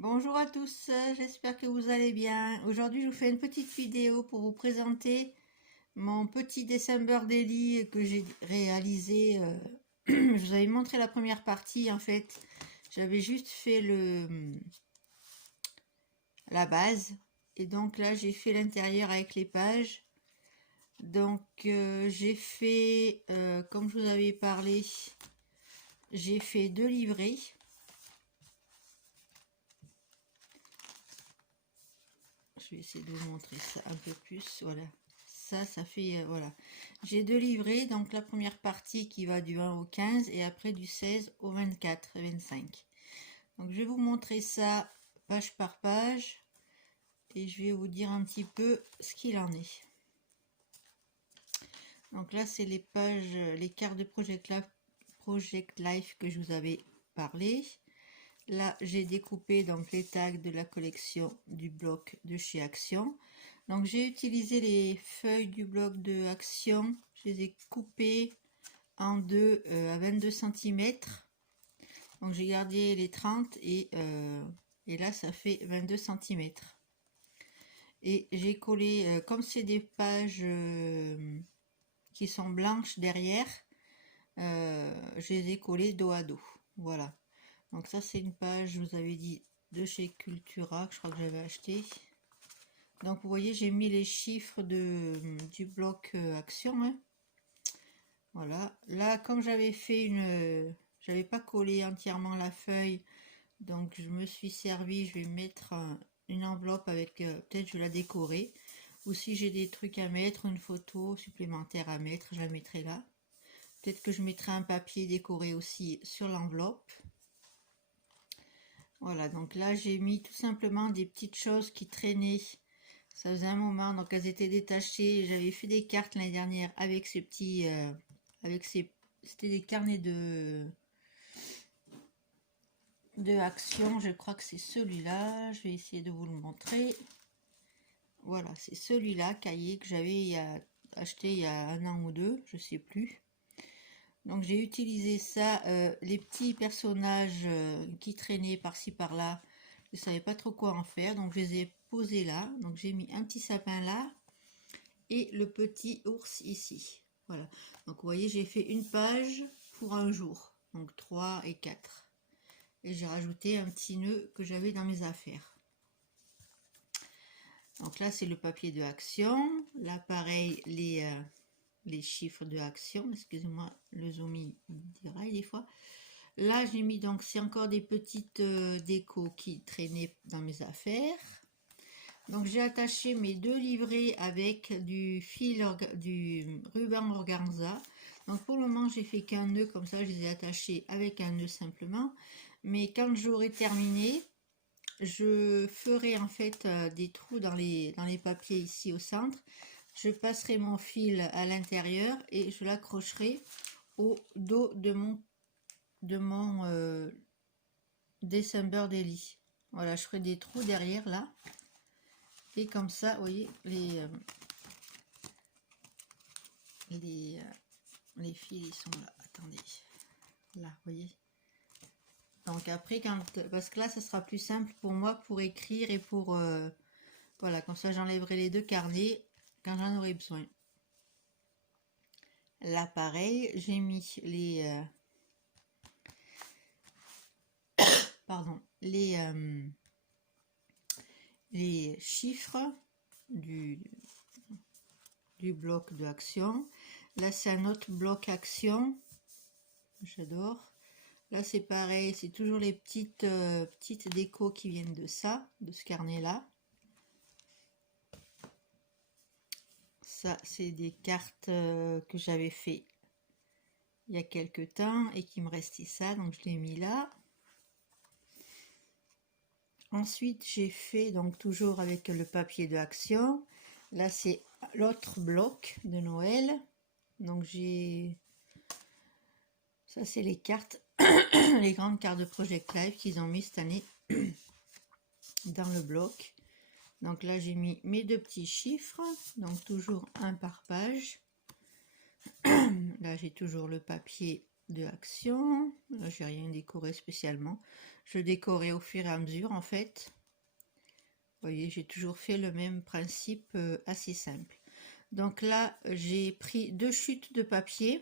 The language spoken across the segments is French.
Bonjour à tous, j'espère que vous allez bien. Aujourd'hui, je vous fais une petite vidéo pour vous présenter mon petit December Daily que j'ai réalisé. Je vous avais montré la première partie en fait. J'avais juste fait la base. Et donc là, j'ai fait l'intérieur avec les pages. Donc j'ai fait, comme je vous avais parlé, j'ai fait 2 livrets. Je vais essayer de vous montrer ça un peu plus. Voilà. Ça fait, voilà. J'ai 2 livrets. Donc la première partie qui va du 1 au 15 et après du 16 au 24 et 25. Donc je vais vous montrer ça page par page. Et je vais vous dire un petit peu ce qu'il en est. Donc là, c'est les pages, les cartes de Project Life que je vous avais parlé. Là, j'ai découpé donc les tags de la collection du bloc de chez Action. Donc, j'ai utilisé les feuilles du bloc de Action. Je les ai coupées en deux à 22 cm. Donc, j'ai gardé les 30 et là, ça fait 22 cm. Et j'ai collé, comme c'est des pages qui sont blanches derrière, je les ai collées dos à dos. Voilà. Donc ça c'est une page, je vous avais dit, de chez Cultura, que je crois que j'avais acheté. Donc vous voyez, j'ai mis les chiffres du bloc Action. Hein. Voilà. Là, comme j'avais fait j'avais pas collé entièrement la feuille, donc je me suis servi, je vais mettre une enveloppe avec, peut-être je vais la décorer. Ou si j'ai des trucs à mettre, une photo supplémentaire à mettre, je la mettrai là. Peut-être que je mettrai un papier décoré aussi sur l'enveloppe. Voilà, donc là j'ai mis tout simplement des petites choses qui traînaient. Ça faisait un moment, donc elles étaient détachées. J'avais fait des cartes l'année dernière avec ces petits, c'était des carnets de Action. Je crois que c'est celui-là. Je vais essayer de vous le montrer. Voilà, c'est celui-là, cahier que j'avais acheté il y a 1 an ou 2, je sais plus. Donc j'ai utilisé ça, les petits personnages qui traînaient par-ci par-là. Je ne savais pas trop quoi en faire, donc je les ai posés là. Donc j'ai mis un petit sapin là et le petit ours ici. Voilà. Donc vous voyez, j'ai fait une page pour un jour. Donc 3 et 4. Et j'ai rajouté un petit nœud que j'avais dans mes affaires. Donc là, c'est le papier de Action. Là, pareil, les chiffres de Action. Excusez-moi, le zoom il déraille des fois. Là, j'ai mis donc, c'est encore des petites décos qui traînaient dans mes affaires. Donc, j'ai attaché mes 2 livrets avec du ruban organza. Donc, pour le moment, j'ai fait qu'un nœud, comme ça, je les ai attachés avec un nœud simplement. Mais quand j'aurai terminé, je ferai en fait des trous dans les papiers ici au centre. Je passerai mon fil à l'intérieur et je l'accrocherai au dos de mon December Daily. Voilà, je ferai des trous derrière là. Et comme ça, vous voyez, les fils ils sont là. Attendez. Là, vous voyez. Donc après, parce que là, ça sera plus simple pour moi pour écrire et pour... voilà, comme ça, j'enlèverai les 2 carnets quand j'en aurai besoin. Là, pareil, j'ai mis pardon, les chiffres du bloc de Action. Là, c'est un autre bloc Action. J'adore. Là, c'est pareil, c'est toujours les petites décos qui viennent de ça, de ce carnet-là. Ça, c'est des cartes que j'avais fait il y a quelques temps et qui me restait ça, donc je l'ai mis là. Ensuite, j'ai fait, donc toujours avec le papier de Action. Là, c'est l'autre bloc de Noël. Donc, ça, c'est les cartes, les grandes cartes de Project Life qu'ils ont mis cette année dans le bloc. Donc là, j'ai mis mes 2 petits chiffres. Donc, toujours un par page. Là, j'ai toujours le papier de Action. Là, j'ai rien décoré spécialement. Je décorais au fur et à mesure en fait. Vous voyez, j'ai toujours fait le même principe assez simple. Donc là, j'ai pris 2 chutes de papier.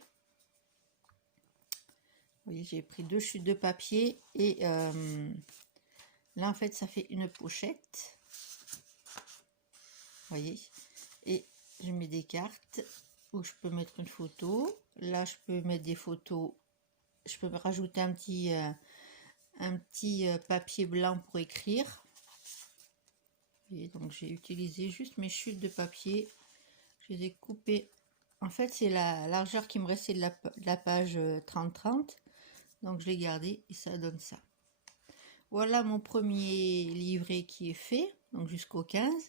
Vous voyez, j'ai pris 2 chutes de papier et là, en fait, ça fait une pochette. Vous voyez, et je mets des cartes où je peux mettre une photo. Là, je peux mettre des photos. Je peux me rajouter un petit papier blanc pour écrire. Et donc, j'ai utilisé juste mes chutes de papier. Je les ai coupées. En fait, c'est la largeur qui me restait de la page 30-30. Donc, je l'ai gardé et ça donne ça. Voilà mon premier livret qui est fait, donc jusqu'au 15.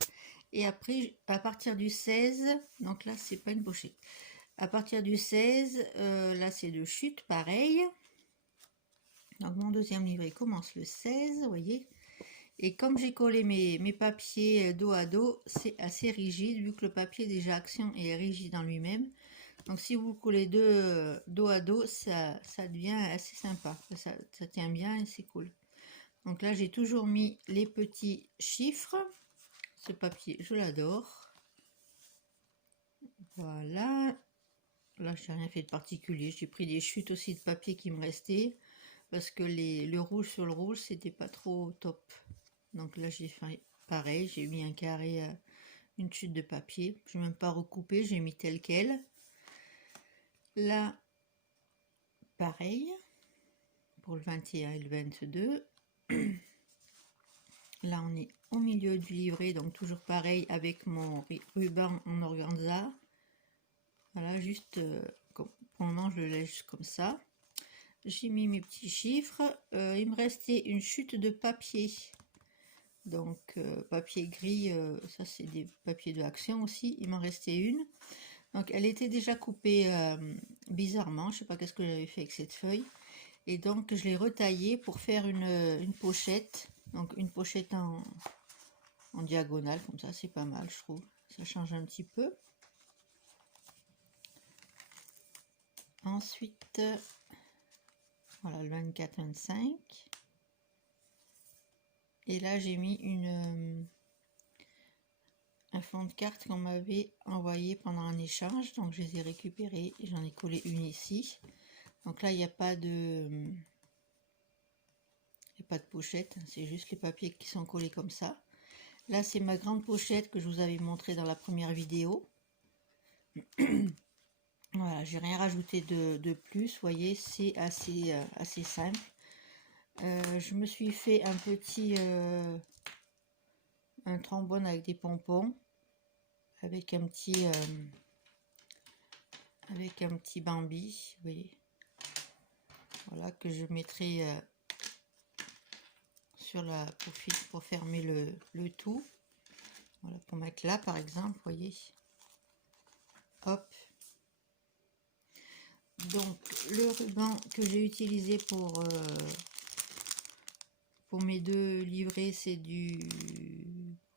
Et après, à partir du 16, donc là, c'est pas une pochette. À partir du 16, là, c'est 2 chutes, pareil. Donc, mon deuxième livret commence le 16, vous voyez. Et comme j'ai collé mes papiers dos à dos, c'est assez rigide, vu que le papier déjà Action est rigide en lui-même. Donc, si vous collez deux dos à dos, ça devient assez sympa. Ça tient bien et c'est cool. Donc là, j'ai toujours mis les petits chiffres. Ce papier, je l'adore. Voilà. Là, je n'ai rien fait de particulier. J'ai pris des chutes aussi de papier qui me restaient. Parce que le rouge sur le rouge, c'était pas trop top. Donc là, j'ai fait pareil. J'ai mis un carré, une chute de papier. Je n'ai même pas recoupé. J'ai mis tel quel. Là, pareil. Pour le 21 et le 22. Là, on est au milieu du livret, donc toujours pareil avec mon ruban en organza. Voilà, juste pour le moment, je le laisse comme ça. J'ai mis mes petits chiffres. Il me restait une chute de papier. Donc, papier gris, ça c'est des papiers de Action aussi. Il m'en restait une. Donc, elle était déjà coupée bizarrement. Je ne sais pas qu'est-ce que j'avais fait avec cette feuille. Et donc, je l'ai retaillée pour faire une pochette. Donc, une pochette en diagonale, comme ça, c'est pas mal, je trouve. Ça change un petit peu. Ensuite, voilà, le 24-25. Et là, j'ai mis un fond de carte qu'on m'avait envoyé pendant un échange. Donc, je les ai récupérés et j'en ai collé une ici. Donc là, il n'y a pas de... pochette, c'est juste les papiers qui sont collés comme ça. Là, c'est ma grande pochette que je vous avais montré dans la première vidéo. Voilà, j'ai rien rajouté de plus. Vous voyez, c'est assez simple. Je me suis fait un petit un trombone avec des pompons, avec un petit Bambi. Vous voyez, voilà, que je mettrai sur la profil pour fermer le tout. Voilà, pour mettre là par exemple, vous voyez. Hop. Donc le ruban que j'ai utilisé pour mes 2 livrets, c'est du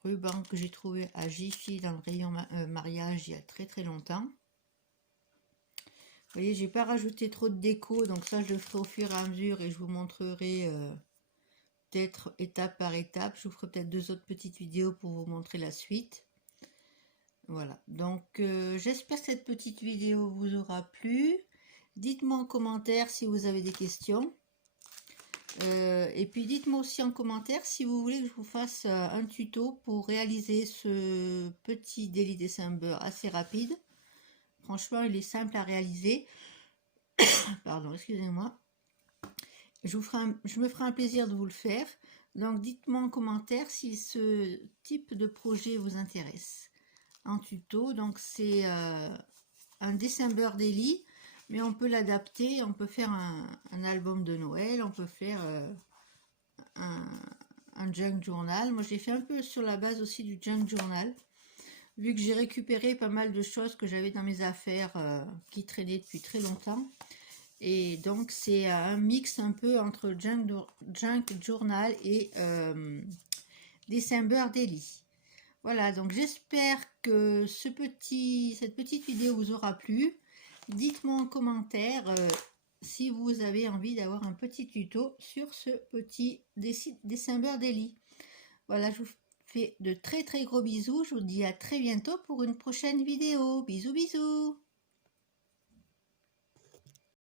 ruban que j'ai trouvé à Jiffy dans le rayon mariage il y a très longtemps. Vous voyez, j'ai pas rajouté trop de déco, donc ça je le ferai au fur et à mesure et je vous montrerai peut-être étape par étape. Je vous ferai peut-être 2 autres petites vidéos pour vous montrer la suite. Voilà, donc j'espère que cette petite vidéo vous aura plu. Dites-moi en commentaire si vous avez des questions. Et puis dites-moi aussi en commentaire si vous voulez que je vous fasse un tuto pour réaliser ce petit Daily December assez rapide. Franchement, il est simple à réaliser. Pardon, excusez-moi. Je me ferai un plaisir de vous le faire. Donc dites-moi en commentaire si ce type de projet vous intéresse. En tuto, donc c'est un December Daily, mais on peut l'adapter, on peut faire un album de Noël, on peut faire un junk journal. Moi j'ai fait un peu sur la base aussi du junk journal, vu que j'ai récupéré pas mal de choses que j'avais dans mes affaires qui traînaient depuis très longtemps. Et donc c'est un mix un peu entre junk journal et December Daily. Voilà, donc j'espère que cette petite vidéo vous aura plu. Dites-moi en commentaire si vous avez envie d'avoir un petit tuto sur ce petit dessin Birdelli. Voilà, je vous fais de très très gros bisous. Je vous dis à très bientôt pour une prochaine vidéo. Bisous bisous.